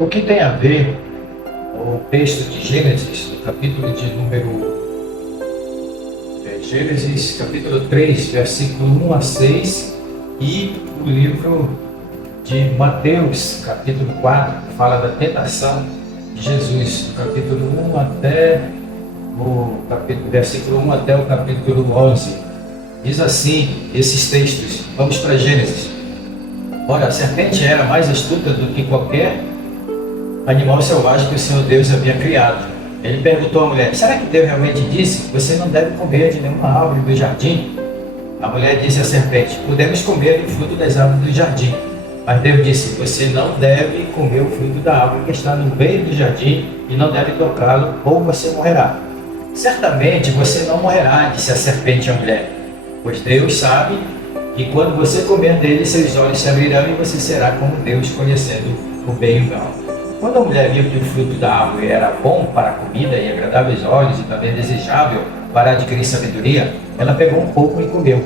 O que tem a ver o texto de Gênesis, no capítulo de número Gênesis, capítulo 3, versículo 1 a 6, e o livro de Mateus, capítulo 4, que fala da tentação de Jesus, do capítulo 1 até versículo 1 até o capítulo 11. Diz assim esses textos. Vamos para Gênesis. Ora, a serpente era mais astuta do que qualquer animal selvagem que o Senhor Deus havia criado. Ele perguntou à mulher: será que Deus realmente disse: você não deve comer de nenhuma árvore do jardim? A mulher disse à serpente: podemos comer do fruto das árvores do jardim. Mas Deus disse: você não deve comer o fruto da árvore que está no meio do jardim e não deve tocá-lo, ou você morrerá. Certamente você não morrerá, disse a serpente à mulher, pois Deus sabe que quando você comer dele, seus olhos se abrirão e você será como Deus, conhecendo o bem e o mal. Quando a mulher viu que o fruto da árvore era bom para a comida e agradável aos olhos e também desejável para adquirir sabedoria, ela pegou um pouco e comeu.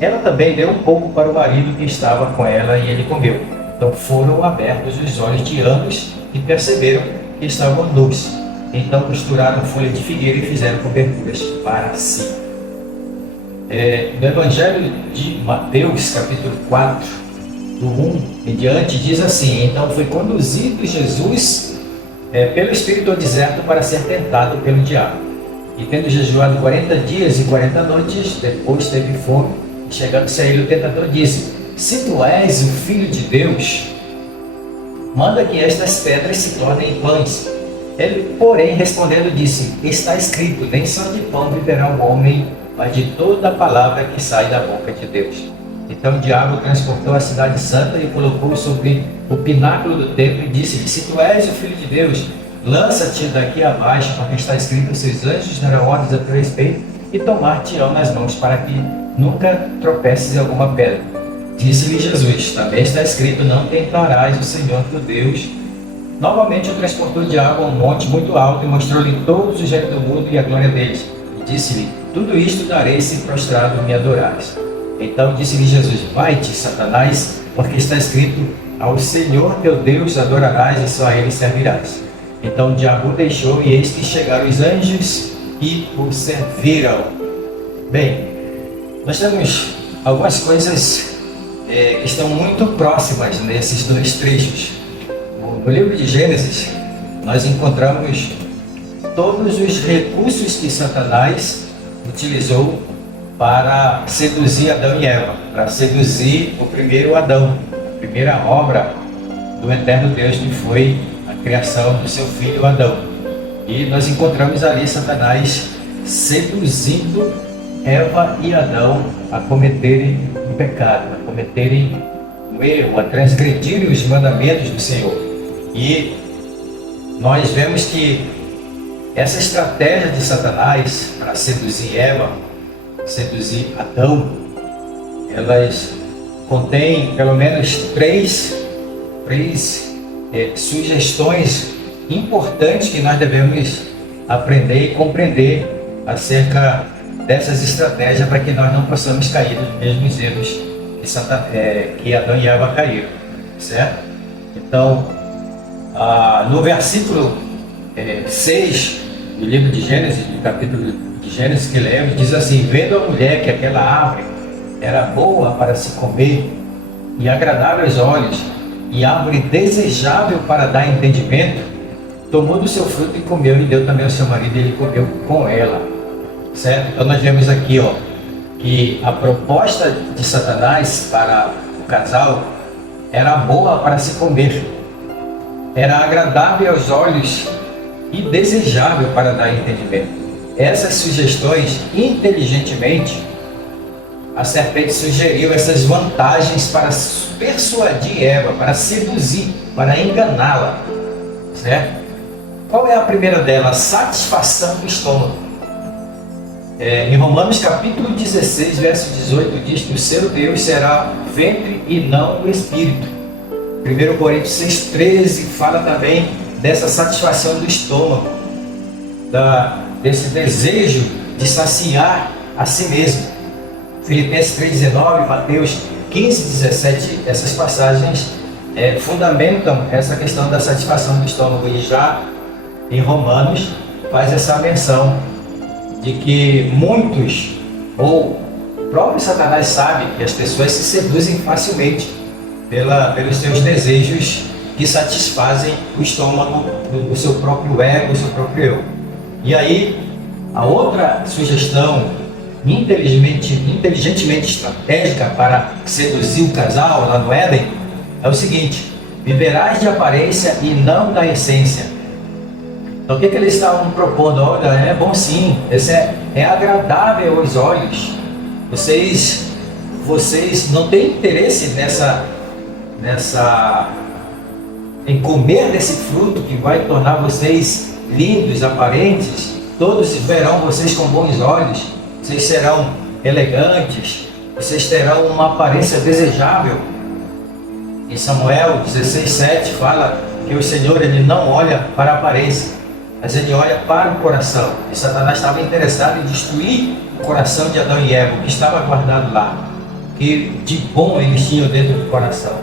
Ela também deu um pouco para o marido que estava com ela e ele comeu. Então foram abertos os olhos de ambos e perceberam que estavam nus. Então costuraram folha de figueira e fizeram coberturas para si. No Evangelho de Mateus, capítulo 4, do 1 em diante, diz assim: então foi conduzido Jesus pelo Espírito ao deserto para ser tentado pelo diabo. E tendo jejuado 40 dias e 40 noites, depois teve fome, e chegando-se a ele o tentador disse: se tu és o Filho de Deus, manda que estas pedras se tornem pães. Ele, porém, respondendo, disse: está escrito, nem só de pão viverá o homem, mas de toda a palavra que sai da boca de Deus. Então o diabo transportou a cidade santa e colocou sobre o pináculo do templo e disse-lhe: se tu és o Filho de Deus, lança-te daqui abaixo, porque está escrito: seus anjos darão ordens a teu respeito e tomar-te-ão nas mãos, para que nunca tropeces em alguma pedra. Disse-lhe Jesus: também está escrito: não tentarás o Senhor teu Deus. Novamente o transportou o diabo a um monte muito alto e mostrou-lhe todos os reinos do mundo e a glória deles. E disse-lhe: tudo isto darei se prostrado me adorares. Então disse-lhe Jesus: vai-te, Satanás, porque está escrito: ao Senhor teu Deus adorarás e só a ele servirás. Então o diabo o deixou, e eis que chegaram os anjos e o serviram. Bem, nós temos algumas coisas que estão muito próximas nesses dois trechos. No livro de Gênesis, nós encontramos todos os recursos que Satanás utilizou para seduzir Adão e Eva, para seduzir o primeiro Adão, a primeira obra do eterno Deus, que foi a criação do seu filho Adão. E nós encontramos ali Satanás seduzindo Eva e Adão a cometerem o pecado, a cometerem o erro, a transgredirem os mandamentos do Senhor. E nós vemos que essa estratégia de Satanás para seduzir Eva, seduzir Adão, elas contêm pelo menos três sugestões importantes que nós devemos aprender e compreender acerca dessas estratégias, para que nós não possamos cair nos mesmos erros que Adão e Eva caíram, certo? Então, no versículo 6 do livro de Gênesis, do capítulo de Gênesis que lemos, diz assim: vendo a mulher que aquela árvore era boa para se comer e agradável aos olhos, e árvore desejável para dar entendimento, tomou do seu fruto e comeu, e deu também ao seu marido, e ele comeu com ela. Certo? Então nós vemos aqui que a proposta de Satanás para o casal era boa para se comer, era agradável aos olhos e desejável para dar entendimento. Essas sugestões, inteligentemente, a serpente sugeriu essas vantagens para persuadir Eva, para seduzir, para enganá-la, certo? Qual é a primeira delas? Satisfação do estômago. Em Romanos capítulo 16, verso 18, diz que o seu Deus será o ventre e não o espírito. 1 Coríntios 6,13 fala também dessa satisfação do estômago, desse desejo de saciar a si mesmo. Filipenses 3,19, Mateus 15,17, essas passagens fundamentam essa questão da satisfação do estômago. E já em Romanos faz essa menção de que muitos, ou o próprio Satanás sabe que as pessoas se seduzem facilmente pelos seus desejos que satisfazem o estômago, o seu próprio ego, o seu próprio eu. E aí, a outra sugestão inteligentemente estratégica para seduzir o casal lá no Éden é o seguinte: viverás de aparência e não da essência. Então o que eles estavam propondo? Olha, é bom sim, esse é agradável aos olhos. Vocês não têm interesse em comer desse fruto que vai tornar vocês lindos, aparentes. Todos verão vocês com bons olhos, vocês serão elegantes, vocês terão uma aparência desejável. Em Samuel 16:7 fala que o Senhor, ele não olha para a aparência, mas ele olha para o coração. E Satanás estava interessado em destruir o coração de Adão e Eva, que estava guardado lá, que de bom eles tinham dentro do coração.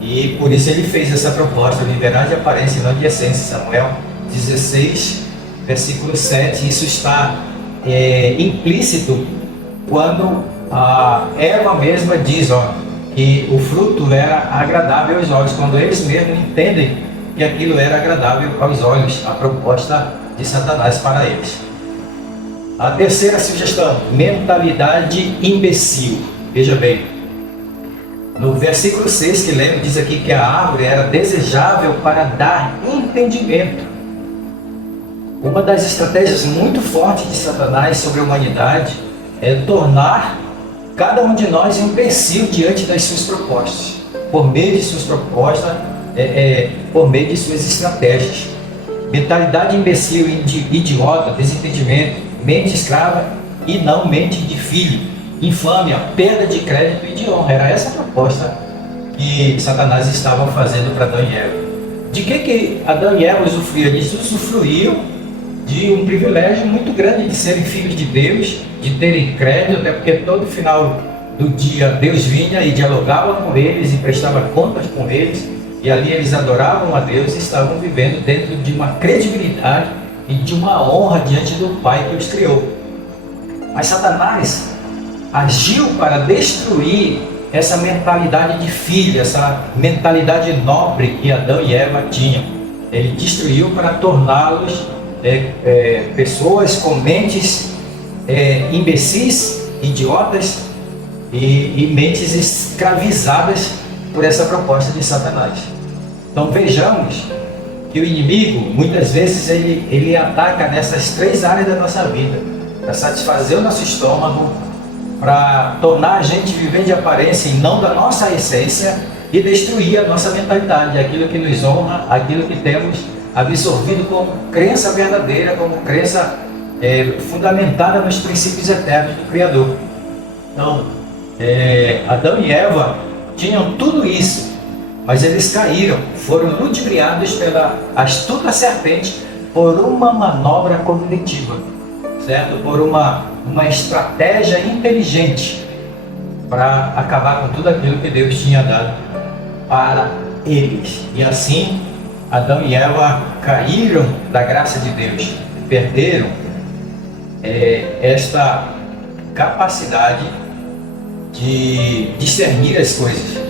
E por isso ele fez essa proposta: viverás de aparência e não de essência. Samuel 16, versículo 7. Isso está implícito quando a Eva mesma diz que o fruto era agradável aos olhos, quando eles mesmos entendem que aquilo era agradável aos olhos, a proposta de Satanás para eles. A terceira sugestão: mentalidade imbecil. Veja bem, no versículo 6 que lemos, diz aqui que a árvore era desejável para dar entendimento. Uma das estratégias muito fortes de Satanás sobre a humanidade é tornar cada um de nós imbecil diante das suas propostas, por meio de suas propostas, por meio de suas estratégias. Mentalidade imbecil, idiota, desentendimento, mente escrava e não mente de filho, infâmia, perda de crédito e de honra. Era essa a proposta que Satanás estava fazendo para Adão e Eva. De que Adão e Eva usufruíam? Eles usufruíam de um privilégio muito grande de serem filhos de Deus, de terem crédito, até porque todo final do dia Deus vinha e dialogava com eles e prestava contas com eles, e ali eles adoravam a Deus e estavam vivendo dentro de uma credibilidade e de uma honra diante do Pai que os criou. Mas Satanás agiu para destruir essa mentalidade de filho, essa mentalidade nobre que Adão e Eva tinham. Ele destruiu para torná-los pessoas com mentes imbecis, idiotas e mentes escravizadas por essa proposta de Satanás. Então vejamos que o inimigo muitas vezes ele ataca nessas três áreas da nossa vida, para satisfazer o nosso estômago, para tornar a gente viver de aparência e não da nossa essência, e destruir a nossa mentalidade, aquilo que nos honra, aquilo que temos absorvido como crença verdadeira, como crença fundamentada nos princípios eternos do Criador. Então, Adão e Eva tinham tudo isso, mas eles caíram, foram ludibriados pela astuta serpente por uma manobra cognitiva, certo? Por uma estratégia inteligente para acabar com tudo aquilo que Deus tinha dado para eles. E assim, Adão e Eva caíram da graça de Deus, perderam esta capacidade de discernir as coisas.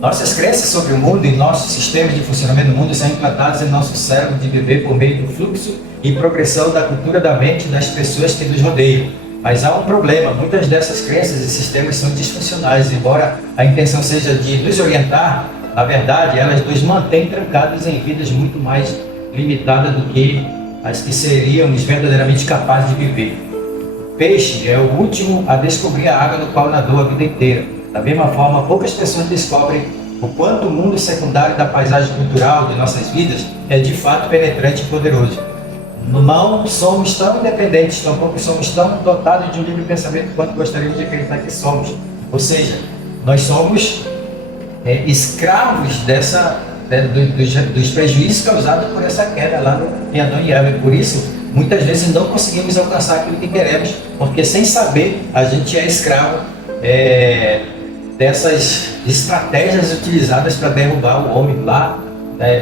Nossas crenças sobre o mundo e nossos sistemas de funcionamento do mundo são implantados em nosso cérebro de viver por meio do fluxo e progressão da cultura da mente das pessoas que nos rodeiam. Mas há um problema: muitas dessas crenças e sistemas são disfuncionais. Embora a intenção seja de nos orientar, na verdade elas nos mantêm trancados em vidas muito mais limitadas do que as que seríamos verdadeiramente capazes de viver. O peixe é o último a descobrir a água no qual nadou a vida inteira. Da mesma forma, poucas pessoas descobrem o quanto o mundo secundário da paisagem cultural de nossas vidas é de fato penetrante e poderoso. Não somos tão independentes, tampouco somos tão dotados de um livre pensamento quanto gostaríamos de acreditar que somos. Ou seja, nós somos escravos dos prejuízos causados por essa queda lá em Adão e Eva. E por isso, muitas vezes não conseguimos alcançar aquilo que queremos, porque sem saber, a gente é escravo dessas estratégias utilizadas para derrubar o homem lá,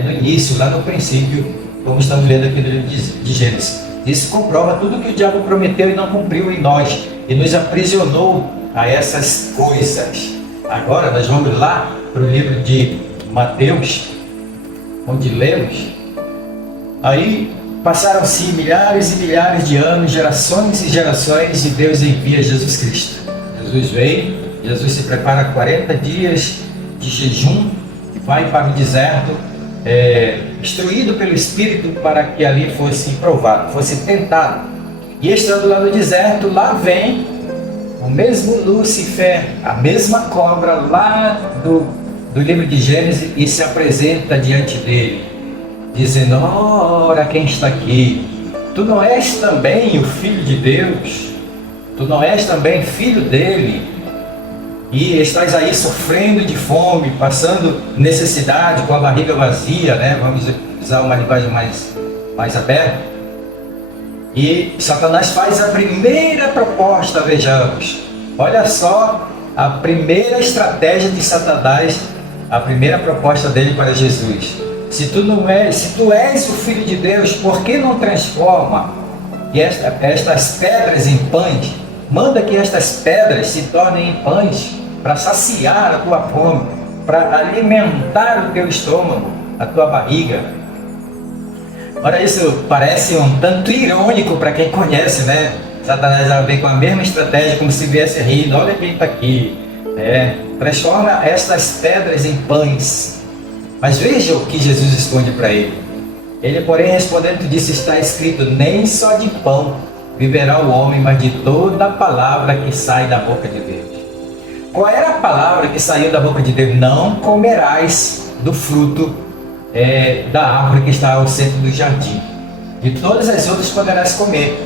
no início, lá no princípio, como estamos lendo aqui no livro de Gênesis. Isso comprova tudo que o diabo prometeu e não cumpriu em nós, e nos aprisionou a essas coisas. Agora nós vamos lá para o livro de Mateus, onde lemos. Aí passaram-se milhares e milhares de anos, gerações e gerações, e Deus envia Jesus Cristo. Jesus vem, Jesus se prepara 40 dias de jejum e vai para o deserto, instruído pelo Espírito para que ali fosse provado, fosse tentado. E estando lá no deserto, lá vem o mesmo Lúcifer, a mesma cobra lá do livro de Gênesis, e se apresenta diante dele, dizendo: ora, quem está aqui? Tu não és também o Filho de Deus? Tu não és também filho dele? E estás aí sofrendo de fome, passando necessidade, com a barriga vazia, né? Vamos usar uma linguagem mais aberta. E Satanás faz a primeira proposta, vejamos. Olha só a primeira estratégia de Satanás, a primeira proposta dele para Jesus. Se tu és o Filho de Deus, por que não transforma estas pedras em pães? Manda que estas pedras se tornem em pães para saciar a tua fome, para alimentar o teu estômago, a tua barriga. Ora, isso parece um tanto irônico para quem conhece, né? Satanás vem com a mesma estratégia, como se viesse rindo. Olha quem está aqui. Transforma estas pedras em pães. Mas veja o que Jesus responde para ele. Ele, porém, respondendo, disse: está escrito, nem só de pão viverá o homem, mas de toda a palavra que sai da boca de Deus. Qual era a palavra que saiu da boca de Deus? Não comerás do fruto da árvore que está ao centro do jardim. De todas as outras poderás comer.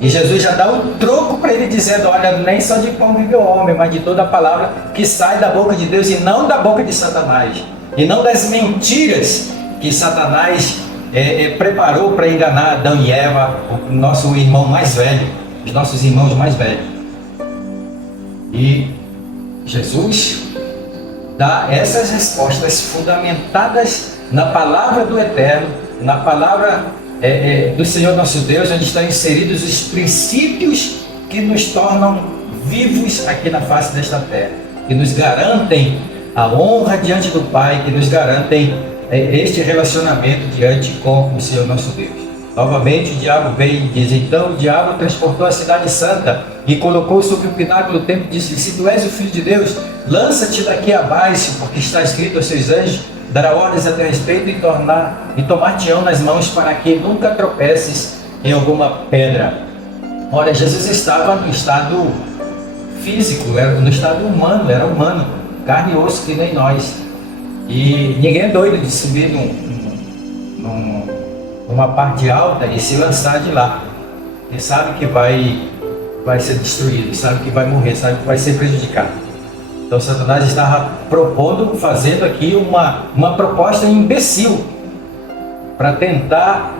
E Jesus já dá um troco para ele, dizendo: olha, nem só de pão vive o homem, mas de toda a palavra que sai da boca de Deus, e não da boca de Satanás. E não das mentiras que Satanás preparou para enganar Adão e Eva, o nosso irmão mais velho, os nossos irmãos mais velhos. E Jesus dá essas respostas fundamentadas na palavra do Eterno, na palavra do Senhor nosso Deus, onde estão inseridos os princípios que nos tornam vivos aqui na face desta terra, que nos garantem a honra diante do Pai, que nos garantem este relacionamento diante com o Senhor nosso Deus. Novamente o diabo veio e diz: então o diabo transportou a cidade santa e colocou sobre o pináculo do templo e disse: se tu és o Filho de Deus, lança-te daqui abaixo, porque está escrito aos seus anjos: dará ordens a teu respeito e tomar-te-ão nas mãos, para que nunca tropeces em alguma pedra. Ora, Jesus estava no estado físico, no estado humano, era humano, carne e osso que nem nós. E ninguém é doido de subir numa parte alta e se lançar de lá. Ele sabe que vai ser destruído, sabe que vai morrer, sabe que vai ser prejudicado. Então Satanás estava fazendo aqui uma proposta imbecil para tentar,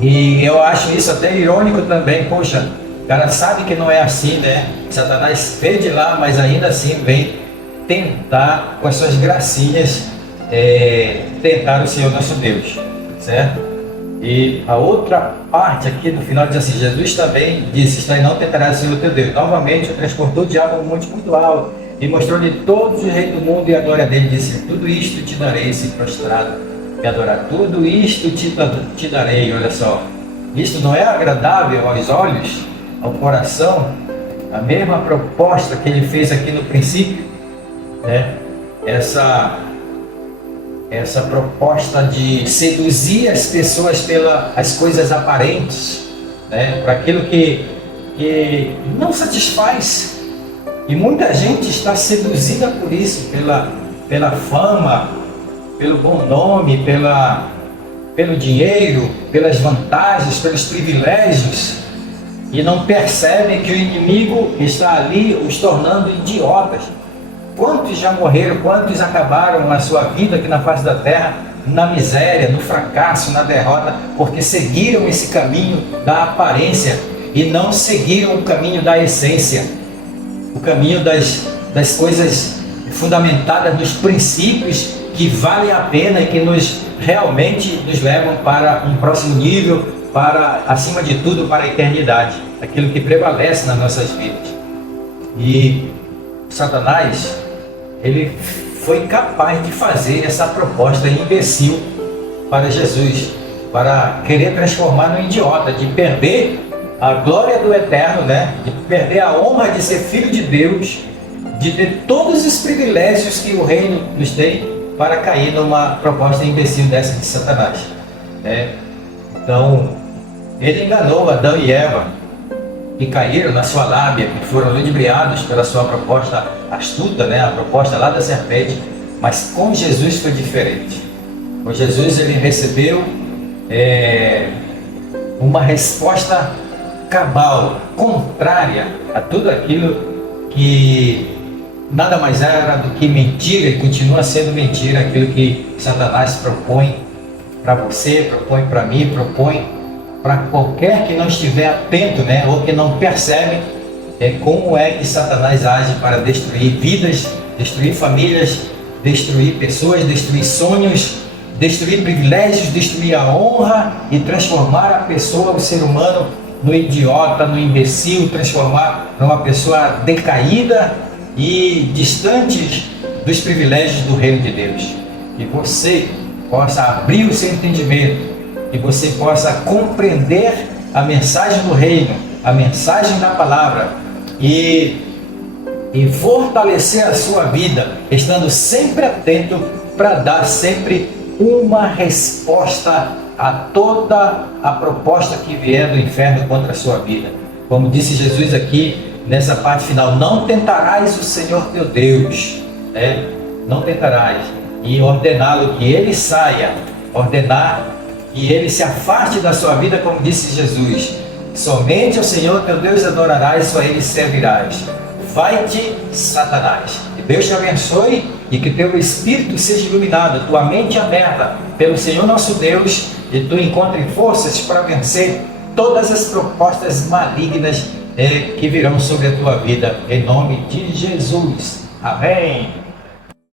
e eu acho isso até irônico também. Poxa, o cara sabe que não é assim, né? Satanás veio de lá, mas ainda assim vem tentar, com as suas gracinhas, tentar o Senhor nosso Deus, certo? E a outra parte aqui no final diz assim: Jesus também disse: está e não tentarás o Senhor teu Deus. Novamente transportou o diabo a um monte muito alto e mostrou-lhe todos os reis do mundo e a glória dele. Disse: tudo isto te darei, se prostrado me adorar. Tudo isto te darei. Olha só, isto não é agradável aos olhos, ao coração? A mesma proposta que ele fez aqui no princípio, né? Essa proposta de seduzir as pessoas pelas coisas aparentes, né? Para aquilo que não satisfaz. E muita gente está seduzida por isso, pela fama, pelo bom nome, pelo dinheiro, pelas vantagens, pelos privilégios, e não percebem que o inimigo está ali os tornando idiotas. Quantos já morreram, quantos acabaram na sua vida aqui na face da terra, na miséria, no fracasso, na derrota, porque seguiram esse caminho da aparência e não seguiram o caminho da essência, o caminho das coisas fundamentadas nos princípios que valem a pena e que realmente nos levam para um próximo nível, para, acima de tudo, para a eternidade, aquilo que prevalece nas nossas vidas. E Satanás, ele foi capaz de fazer essa proposta imbecil para Jesus, para querer transformar no idiota, de perder a glória do eterno, né? De perder a honra de ser filho de Deus, de ter todos os privilégios que o reino nos tem, para cair numa proposta imbecil dessa de Satanás, né? Então, ele enganou Adão e Eva, que caíram na sua lábia, que foram ludibriados pela sua proposta astuta, né? A proposta lá da serpente. Mas com Jesus foi diferente. Com Jesus ele recebeu uma resposta cabal, contrária a tudo aquilo que nada mais era do que mentira, e continua sendo mentira aquilo que Satanás propõe para você, propõe para mim, propõe para qualquer que não estiver atento, né, ou que não percebe como é que Satanás age para destruir vidas, destruir famílias, destruir pessoas, destruir sonhos, destruir privilégios, destruir a honra e transformar a pessoa, o ser humano, no idiota, no imbecil, transformar numa pessoa decaída e distante dos privilégios do reino de Deus. Que você possa abrir o seu entendimento, que você possa compreender a mensagem do reino, a mensagem da palavra e fortalecer a sua vida, estando sempre atento para dar sempre uma resposta a toda a proposta que vier do inferno contra a sua vida. Como disse Jesus aqui nessa parte final, não tentarás o Senhor teu Deus, né? Não tentarás, e ordená-lo que ele saia, ordenar que ele se afaste da sua vida, como disse Jesus. Somente ao Senhor teu Deus adorarás, só ele servirás. Vai-te, Satanás. Que Deus te abençoe e que teu espírito seja iluminado, tua mente aberta pelo Senhor nosso Deus, e tu encontre forças para vencer todas as propostas malignas que virão sobre a tua vida, em nome de Jesus. Amém.